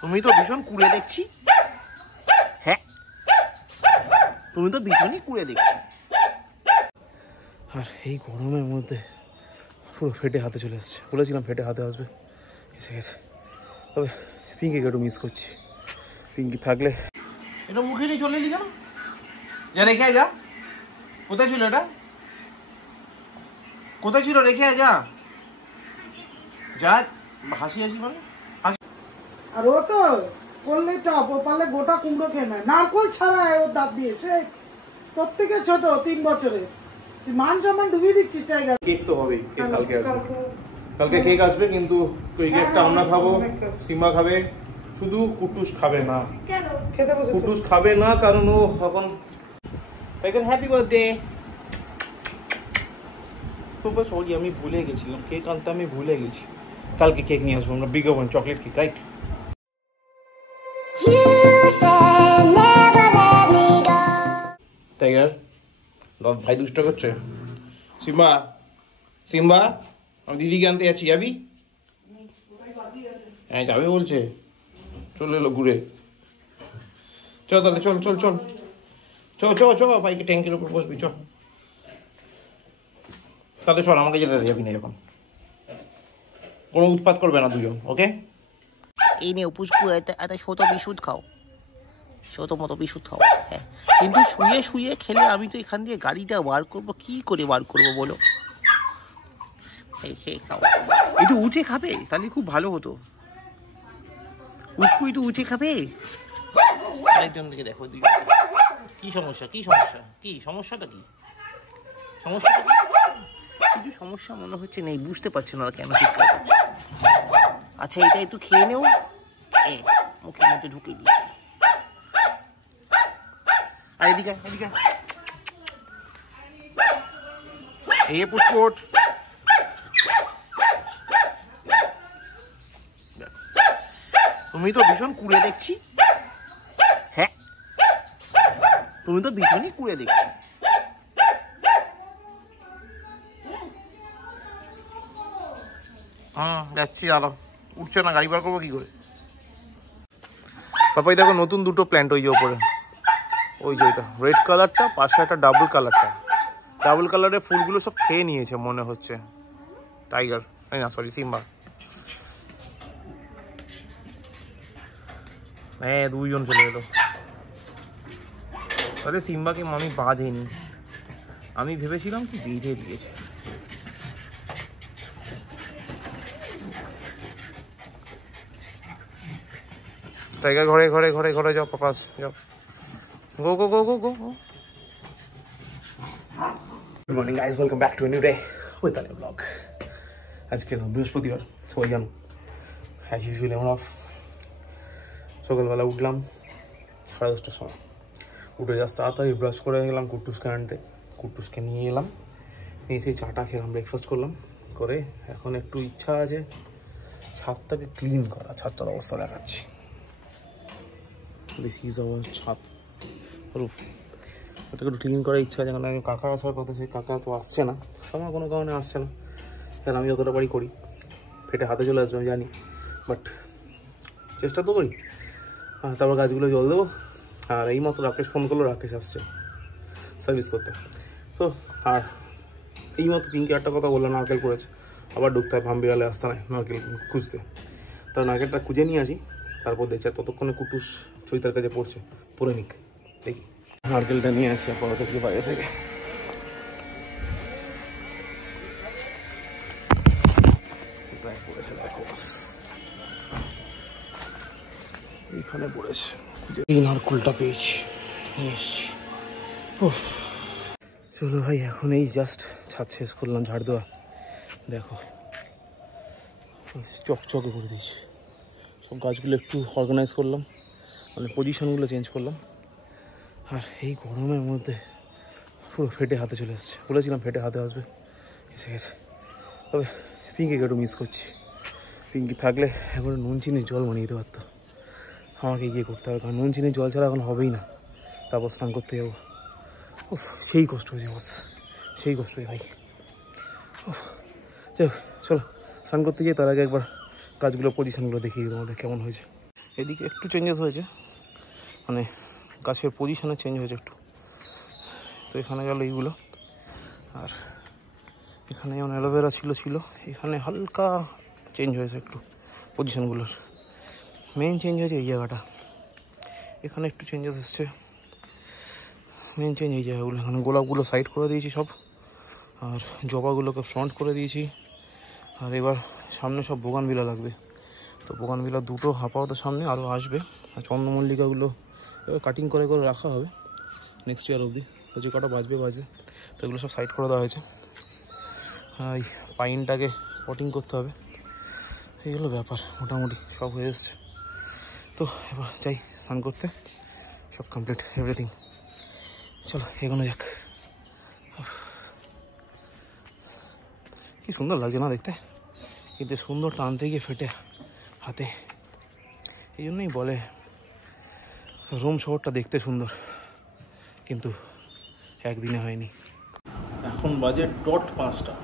তুমি তো ভীষণ কুড়ে দেখছি। হ্যাঁ, তুমি তো ভীষণই কুড়ে দেখছি। আর এই গরমের মধ্যে পুরো ফেটে হাতে চলে আসছে। বলেছিলাম ফেটে হাতে আসবে, এসে গেছে। তবে পিঙ্কিকে একটু মিস করছি। পিঙ্কি থাকলে এটা মুখে নিয়ে চলে এলি কেন? যা রেখে যা। কোথায় ছিল এটা? কোথায় ছিল? রেখে যা। যা হাসি হাসি মানে আর ও তো করলে টপ, ও পারলে গোটা কুমড়ো খেয়ে নেয়। নারকল ছাড়া ওর দাঁত দিয়েছে। তোর থেকে ছোট, 3 বছরের। তুই মান সম্মান ডুবিয়ে দিচ্ছিস টাইগার। কেক তো হবেই, কেক কালকে আসবে। কালকে কেক আসবে, কিন্তু এই কেকটা আমরা খাবো, সিম্বা খাবে, শুধু কুটুস খাবে না। কেন খেতে বসে? কুটুস খাবে না কারণ ও এখন হ্যাপি বার্থডে। সরি, আমি ভুলে গেছিলাম কেক আনতে, আমি ভুলে গেছি। কালকে কেক নিয়ে আসবো আমরা, big one chocolate cake, right? Tiger ভাই দুষ্ট করছে। সিম্বা, সিম্বা, আমি দিদিকে আনতে যাচ্ছি, যাবি? হ্যাঁ যাবে বলছে। চলে এলো ঘুরে। চল তাহলে, চল চল চল চল চল চল, বাইকে ট্যাঙ্কের উপর বসবি, চল। তাহলে চল, আমাকে যেতে যাবি না যখন। কোনো উৎপাত করবে না দুজন, ওকে? এই নিয়ে পুচকু এত শত বিশুদ খাও, শত মতো বিশুদ খাও। হ্যাঁ, কিন্তু শুয়ে শুয়ে খেলে আমি তো এখান দিয়ে গাড়িটা বার করবো, কি করে বার করবো বলো? খাও, একটু উঠে খাবে তাহলে খুব ভালো হতো। পুচকু একটু উঠে খাবে। আরেকজন দিকে দেখো, কি সমস্যা, কি সমস্যা, কি সমস্যাটা, কি সমস্যাটা? কিছু সমস্যা মনে হচ্ছে নেই, বুঝতে পারছি না কেন চিৎকার করছে। আচ্ছা, এটা একটু খেয়ে নেও, মুখের মধ্যে ঢুকে দিই। আর এদিকে এদিকে, এই পুষ্পট, তুমি তো ভীষণ কুড়ে দেখছি। হ্যাঁ, তুমি তো ভীষণই কুড়ে দেখছি। যাচ্ছি, দাঁড়াও, উঠছে না, গাড়ি বার করবো কি করে? পাপাই দেখো, নতুন দুটো প্ল্যান্ট ওই যে ওপরে, ওই যে ওইটা রেড কালারটা, পাশে একটা ডাবল কালারটা। ডাবল কালারের ফুলগুলো সব খেয়ে নিয়েছে মনে হচ্ছে টাইগার, না সরি সিম্বা। হ্যাঁ, দুইজন চলে এলো। তাহলে সিম্বাকে মামি বাঁধেনি, আমি ভেবেছিলাম কি বেঁধে দিয়েছে। টাইগার ঘরে ঘরে ঘরে ঘরে যাও, পাপাস যাও, go go go go go. Good morning guys, welcome back to a new day with a new blog. আজকে তো বৃহস্পতিবার, সবাই জানো, অ্যাজ ইউজুয়াল এমন অফ। সকালবেলা উঠলাম 10:30টার সময়, উঠে জাস্ট তাড়াতাড়ি ব্রাশ করে গেলাম কুট্টুসকে আনতে। কুট্টুসকে নিয়ে এলাম, নিয়ে সেই চাটা খেলাম, ব্রেকফাস্ট করলাম, করে এখন একটু ইচ্ছা আছে ছাদটাকে ক্লিন করা। ছাদটার অবস্থা দেখাচ্ছি। দিস ইজ আওয়ার ছাদ রুফ। ওটাকে একটু ক্লিন করার ইচ্ছা আছে, কারণ আমি কাকা আসার কথা, সেই কাকা তো আসছে না, আমার কোনো কারণে আসছে না। কারণ আমি যতটা বাড়ি করি, ফেটে হাতে চলে আসবে আমি জানি, বাট চেষ্টা তো করি। তারপর গাছগুলো জল দেবো। আর এই মাত্র রাকেশ ফোন করলো, রাকেশ আসছে সার্ভিস করতে। তো আর এই মাত্র পিঙ্কি একটা কথা বললো, নারকেল পড়েছে, আবার ঢুকতে হয় ভামবিড়ালে আস্তানায় নারকেল খুঁজতে। তার নারকেলটা খুঁজে নিয়ে আসি, তারপর দেখছি। ততক্ষণে কুটুস চৈতার কাছে পড়ে নিক, দেখি নারকেলটা নিয়ে আসি আপাতত বাইরে থেকে। পড়েছে দেখো, এইখানে পড়েছে। এই নারকেলটা পেয়েছি, নিয়ে এসছি। চলো ভাই, এখন এই জাস্ট ছাদ শেষ করলাম ঝাড় দেওয়া। দেখো চকচকে করে দিয়েছি, সব গাছগুলো একটু অর্গানাইজ করলাম, মানে পজিশনগুলো চেঞ্জ করলাম। আর এই গরমের মধ্যে পুরো ফেটে হাতে চলে আসছে। বলেছিলাম ফেটে হাতে আসবে, এসে গেছে। তবে পিঙ্কিকে একটু মিস করছি। পিঙ্কি থাকলে একবার নুন চিনির জল বানিয়ে দিতে পারতো, আমাকে গিয়ে করতে হবে, কারণ নুন চিনির জল ছাড়া এখন হবেই না। তারপর স্নান করতে যাবো, সেই কষ্ট হয়েছে বস, সেই কষ্ট হয় ভাই। যাই হোক, চলো স্নান করতে যাই, তার আগে একবার গাছগুলো পজিশনগুলো দেখিয়ে তোমাদের কেমন হয়েছে। এদিকে একটু চেঞ্জেস হয়েছে, মানে গাছের পজিশনে চেঞ্জ হয়েছে একটু। তো এখানে গেল এইগুলো, আর এখানে যেমন অ্যালোভেরা ছিল এখানে হালকা চেঞ্জ হয়েছে একটু পজিশনগুলোর। মেন চেঞ্জ হয়েছে এই জায়গাটা, এখানে একটু চেঞ্জেস এসছে। মেন চেঞ্জ এই জায়গাগুলো, এখানে গোলাপগুলো সাইড করে দিয়েছি সব, আর জবাগুলোকে ফ্রন্ট করে দিয়েছি। আর এবার সামনে সব বোগানভিলা লাগবে, তো বোগানভিলা দুটো আপাতত সামনে, আরও আসবে। আর চন্দ্রমল্লিকাগুলো এবার কাটিং করে করে রাখা হবে নেক্সট ইয়ার অবধি। তো যে কটা বাজবে, তো এগুলো সব সাইড করে দেওয়া হয়েছে। আর এই পাইনটাকে পটিং করতে হবে, এইগুলো ব্যাপার। মোটামুটি সব হয়ে এসছে। তো এবার যাই স্নান করতে, সব কমপ্লিট এভরিথিং। চলো এগোনো যাক। কি সুন্দর লাগছে না দেখতে, কিন্তু সুন্দর টানতে গিয়ে ফেটে হাতে। এই জন্যই বলে রোম শহরটা দেখতে সুন্দর, কিন্তু একদিনে হয়নি। এখন বাজে ডট 5টা,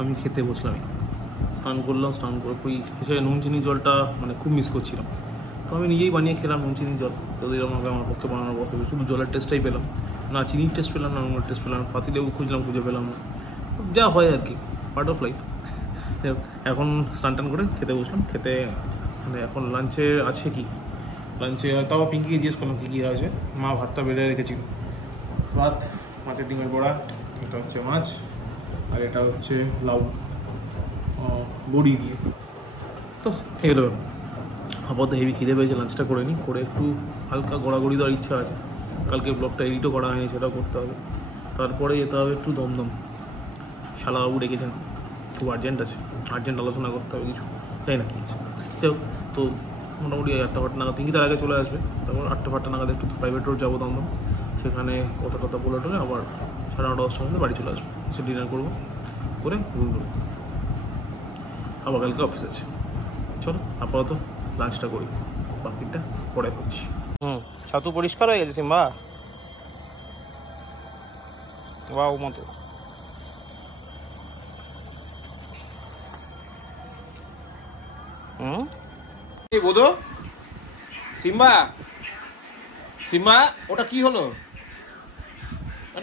আমি খেতে বসলাম। স্নান করলাম, স্নান করে হিসেবে নুন চিনি জলটা মানে খুব মিস করছিলাম, তো আমি নিজেই বানিয়ে খেলাম নুন চিনি জল। তো এরকমভাবে আমার পক্ষে বানানো বসে, শুধু জলের টেস্টটাই পেলাম না, চিনির টেস্ট পেলাম না, নুনের টেস্ট পেলাম না, পাতিলেবু খুঁজলাম, খুঁজে পেলাম না। যা হয় আর কি, পার্ট অফ লাইফ। এখন স্নান টান করে খেতে বসলাম। খেতে মানে এখন লাঞ্চে আছে কি লাঞ্চে তাও পিঙ্কিকে জিজ্ঞেস করলাম কী কী আছে। মা ভাতটা বেড়ে রেখেছিল, ভাত, মাছের ডিমের বড়া, এটা হচ্ছে মাছ, আর এটা হচ্ছে লাউ বড়ি দিয়ে। তো এগুলো আপাতত হেভি খিদে পেয়েছে, লাঞ্চটা করে নিই, করে একটু হালকা গড়াগড়ি দেওয়ার ইচ্ছা আছে। কালকে ব্লগটা এডিটও করা হয়নি, সেটাও করতে হবে। তারপরে যেতে হবে একটু দমদম, শালাবাবু ডেকেছেন, খুব আর্জেন্ট আছে, আর্জেন্ট আলোচনা করতে হবে কিছু, তাই না কি আছে। যাই হোক, তো মোটামুটি 8টা নাগাদ, পিঙ্কি তার আগে চলে আসবে। তারপর 8টা নাগাদ একটু প্রাইভেট রোড যাবো দমদম, সেখানে কথা বলে টোলে আবার 9:30-10টার মধ্যে বাড়ি চলে আসবো, এসে ডিনার করবো, করে ঘুম করবো। আবার কালকে অফিস আছে। চলো আপাতত লাঞ্চটা করি, বাকিটা পরে করছি। ছাতু পরিষ্কার হয়ে গেছে সিম্বা, বাহ মতো। বোধো সিম্বা, সিম্বা ওটা কি হলো?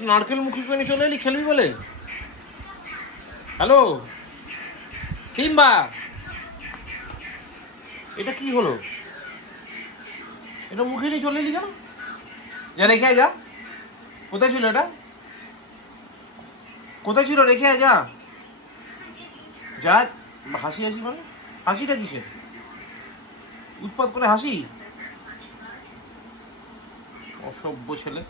নারকেল মুখি করে চলে এলি খেলবি বলে? হ্যালো সিম্বা, এটা কি হলো? এটা মুখে নিয়ে চলে এলি কেন? যা রেখে যা। কোথায় ছিল এটা? কোথায় ছিল? রেখে যা। যা। হাসি হাসি মানে হাসিটা কিসের? উৎপাত করে হাসি, অসভ্য ছেলে।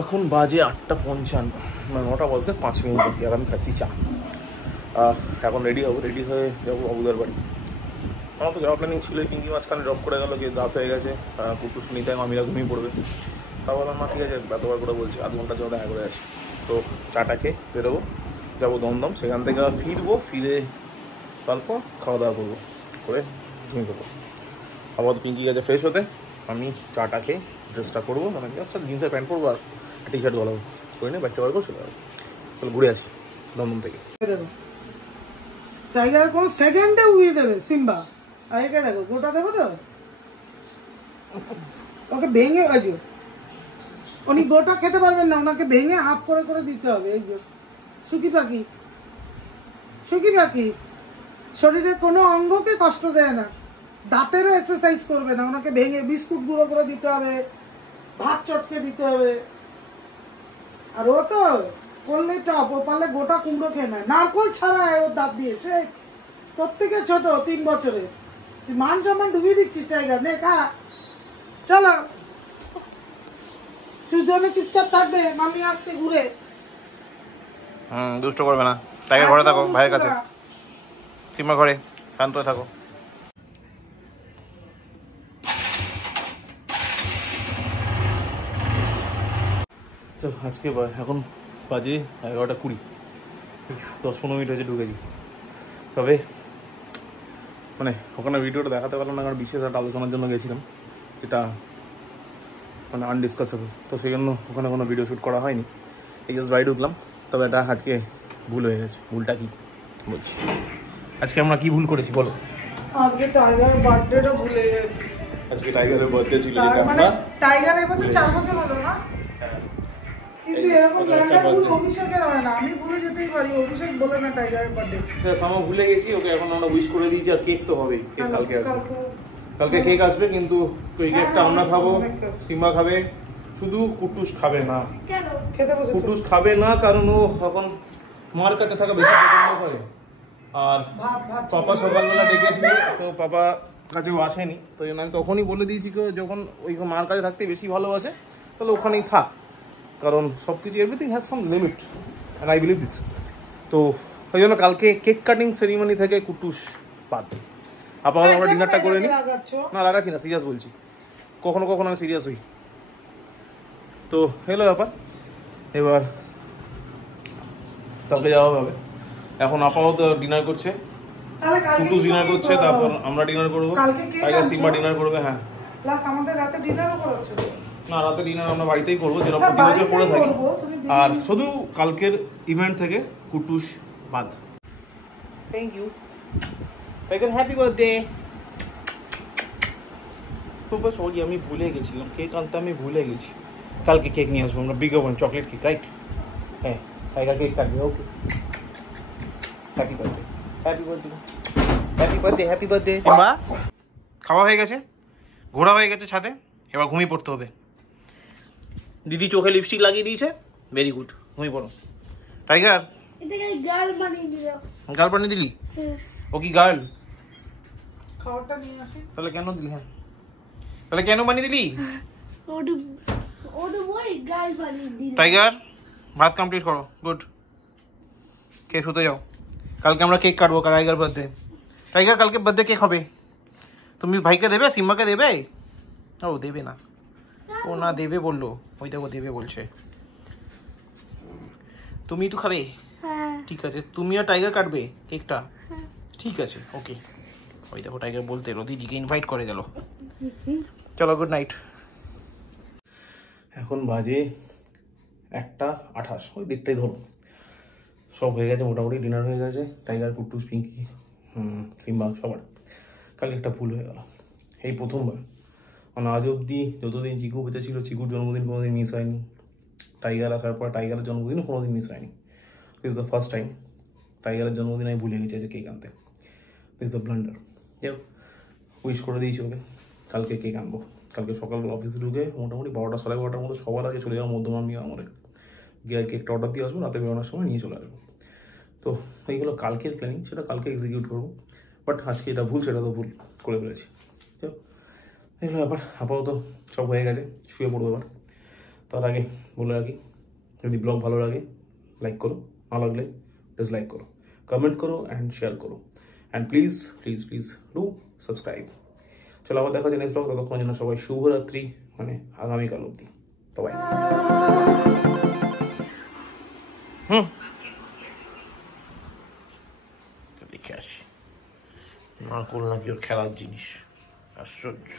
এখন বাজে 8:55, মানে 9টা বাজতে 5 মিনিট বাকি, আর আমি খাচ্ছি চা। এখন রেডি হবো, রেডি হয়ে যাবো বাবুদের বাড়ি। আমার তো যাওয়া প্ল্যানিং ছিল, পিঙ্কি মাঝখানে ড্রপ করে গেলো, গিয়ে রাত হয়ে গেছে, কুটুস নিতে মামিরা ঘুমিয়ে পড়বে। তা বললাম মা ঠিক আছে, এতবার করে বলছি, আধ ঘন্টার জন্য দেখা করে আসি। তো চাটা খেয়ে বেরোবো, যাবো দমদম, সেখান থেকে আবার ফিরবো, ফিরে তারপর খাওয়া দাওয়া করবো, করে ঘুমিয়ে পড়বো। আবার পিঙ্কি গেছে ফ্রেশ হতে, আমি চাটা খেয়ে ড্রেসটা করবো, মানে জাস্ট জিন্সের প্যান্ট পরবো আর টি শার্ট গলাবো, করে নিয়ে বাইকটা বার করে চলে যাবো। চলো ঘুরে আসি দমদম থেকে। টাইগার কোনো সেকেন্ডে উড়িয়ে দেবে সিম্বা। আর একে দেখো গোটা দেবো তো, ওকে ভেঙে, ওই যে উনি গোটা খেতে পারবেন না, ওনাকে ভেঙে হাফ করে করে দিতে হবে। এই যে সুখী পাখি, সুখী পাখি শরীরের কোনো অঙ্গকে কষ্ট দেয় না, দাঁতেরও এক্সারসাইজ করবে না, ওনাকে ভেঙে বিস্কুট গুঁড়ো করে দিতে হবে, ভাত চটকে দিতে হবে। আর ও তো করলে টপ, ও পারলে গোটা কুমড়ো খেয়ে নেয়, নারকোল ছাড়া ওর দাঁত দিয়েছে। তোর থেকে ছোট, 3 বছরে, তুই মান সম্মান ডুবিয়ে দিচ্ছিস টাইগার। নে খা, চলো দুজনে চুপচাপ থাকবে, মামি আসছে ঘুরে। দুষ্ট করবে না, টাইগার ঘরে থাকো, ভাইয়ের কাছে, সিম্বা ঘরে শান্ত হয়ে থাকো। চল আজকে এখন বাজে 11:20, 10-15 মিনিট হয়েছে ঢুকেছি। তবে মানে ওখানে ভিডিওটা দেখাতে পারলাম না, কারণ বিশেষ একটা আলোচনার জন্য গেছিলাম, যেটা মানে আনডিসকাসেবল, তো সেই জন্য ওখানে কোনো ভিডিও শ্যুট করা হয়নি। এই জাস্ট বাইরে উঠলাম। তবে এটা আজকে ভুল হয়ে গেছে। ভুলটা কি বলছি, আজকে আমরা কি ভুল করেছি বলো? আজকে টাইগারের বার্থডেটা ভুলে গেছি। আজকে টাইগারের বার্থডে ছিল, মানে টাইগার এবছর 4 বছর হলো না, কিন্তু এরকম ব্ল্যান্ডার ভুল অভিষেকের হয় না। আমি ভুলে যেতেই পারি, অভিষেক বলে না টাইগারের বার্থডে। সামা ভুলে গেছি, ওকে এখন আমরা উইশ করে দিয়েছি। আর কেক তো হবেই, কেক কালকে আসবে, কালকে কেক আসবে, কিন্তু ওই কেকটা আমরা খাবো, সিম্বা খাবে, শুধু কুটুস খাবে না। কেন খেতে বসেছে? কুটুস খাবে না কারণ ও এখন মার কাছে থাকা বেশি পছন্দ করে। আর পাপা সকালবেলা ডেকেছিল, তো পাপা কাছে ও আসেনি, তো আমি তখনই বলে দিয়েছি কেউ যখন ওই মার কাছে থাকতে বেশি ভালোবাসে তাহলে ওখানেই থাক, কারণ সব কিছু everything has some limit and I believe this. তো ওই জন্য কালকে কেক কাটিং সেরিমনি থেকে কুটুস বাদ। আপাতত আমরা ডিনারটা করে নিই। না লাগাচ্ছি না, সিরিয়াস বলছি, কখনো কখনো আমি সিরিয়াস হই। তো হলো ব্যাপার, এবার কালকে যাওয়া হবে। এখন আপাতত ডিনার করছে, কুটুস ডিনার করছে, তারপর আমরা ডিনার করবো, টাইগার সিম্বা ডিনার করবে। হ্যাঁ প্লাস আমাদের রাতে ডিনারও করাচ্ছে। না, রাতে ডিনার আমরা বাড়িতেই করবো, যেটা প্রতি বছর করে থাকি। আর শুধু কালকের ইভেন্ট থেকে কুটুস বাদ। Thank you tiger, happy birthday. Sorry আমি ভুলে গেছিলাম, কেক আনতে আমি ভুলে গেছি। কালকে কেক নিয়ে আসবো আমরা, big one chocolate cake, right? হ্যাঁ, টাইগার কেক কাটবে। Okay, happy birthday, happy birthday, happy birthday, happy birthday. Simba খাওয়া হয়ে গেছে, ঘোরা হয়ে গেছে ছাদে, এবার ঘুমিয়ে পড়তে হবে। দিদি চোখে লিপস্টিক লাগিয়ে দিয়েছে, ভেরি গুড, ঘুমিয়ে পড়ো। টাইগার গার্ল বানিয়ে দিলি? ও কি গার্ল? খাবারটা নিয়ে আসি। তাহলে কেন দিলি? হ্যাঁ তাহলে কেন বানিয়ে দিলি? টাইগার ভাত কমপ্লিট করো, গুড, খেয়ে শুতে যাও। কালকে আমরা কেক কাটবো, টাইগার বার্থডে। টাইগার কালকে বার্থডে কেক হবে, তুমি ভাইকে দেবে, সিম্বাকে দেবে? ও দেবে না, ও না দেবে বললো, ওই দেখো দেবে বলছে। তুমি তো খাবে? ঠিক আছে, তুমি আর টাইগার কাটবে কেকটা? ঠিক আছে, ওকে। ওই দেখো টাইগার বলতে এলো, দিদিকে ইনভাইট করে গেল। চলো, গুড নাইট। এখন বাজে 1:28, ওই দিকটাই ধরো। সব হয়ে গেছে মোটামুটি, ডিনার হয়ে গেছে, টাইগার, কুটুস, পিঙ্কি, সিম্বা সবার। কালকে একটা ভুল হয়ে গেল, এই প্রথমবার। মানে আজ অবধি যতদিন চিকু বেঁচে ছিল, চিকুর জন্মদিন কোনোদিন মিস হয়নি। টাইগার আসার পর টাইগারের জন্মদিনও কোনোদিন মিস হয়নি। দিস দ্য ফার্স্ট টাইম টাইগারের জন্মদিন আমি ভুলে গেছি আজকে কেক আনতে। This the blunder. যাই হোক, উইশ করে দিয়েছি ওকে, কালকে কেক আনবো। কালকে সকালবেলা অফিসে ঢুকে মোটামুটি 12টা সাড়ে 12টার মধ্যে সবার আগে চলে যাওয়ার মধ্যমান নিয়ে আমাদের গিয়ে কেকটা অর্ডার দিয়ে আসবো, রাতে বেরোনোর সময় নিয়ে চলে আসবো। তো এইগুলো কালকের প্ল্যানিং, সেটা কালকে এক্সিকিউট করবো। বাট আজকে এটা ভুল, সেটা তো ভুল করে ফেলেছি। তো এগুলো ব্যাপার, আপাতত সব হয়ে গেছে, শুয়ে পড়বো এবার। তার আগে বলে রাখি, যদি ব্লগ ভালো লাগে লাইক করো, না লাগলে ডিসলাইক করো, কমেন্ট করো অ্যান্ড শেয়ার করো, and please please please do subscribe. চলো আবার দেখা যায় নেক্সট ব্লগ, ততক্ষণ জন্য সবাই শুভরাত্রি, মানে আগামীকাল অবধি। তো বাই। দেখে আসি নারকোল নাকি ওর খেলার জিনিস, আশ্চর্য।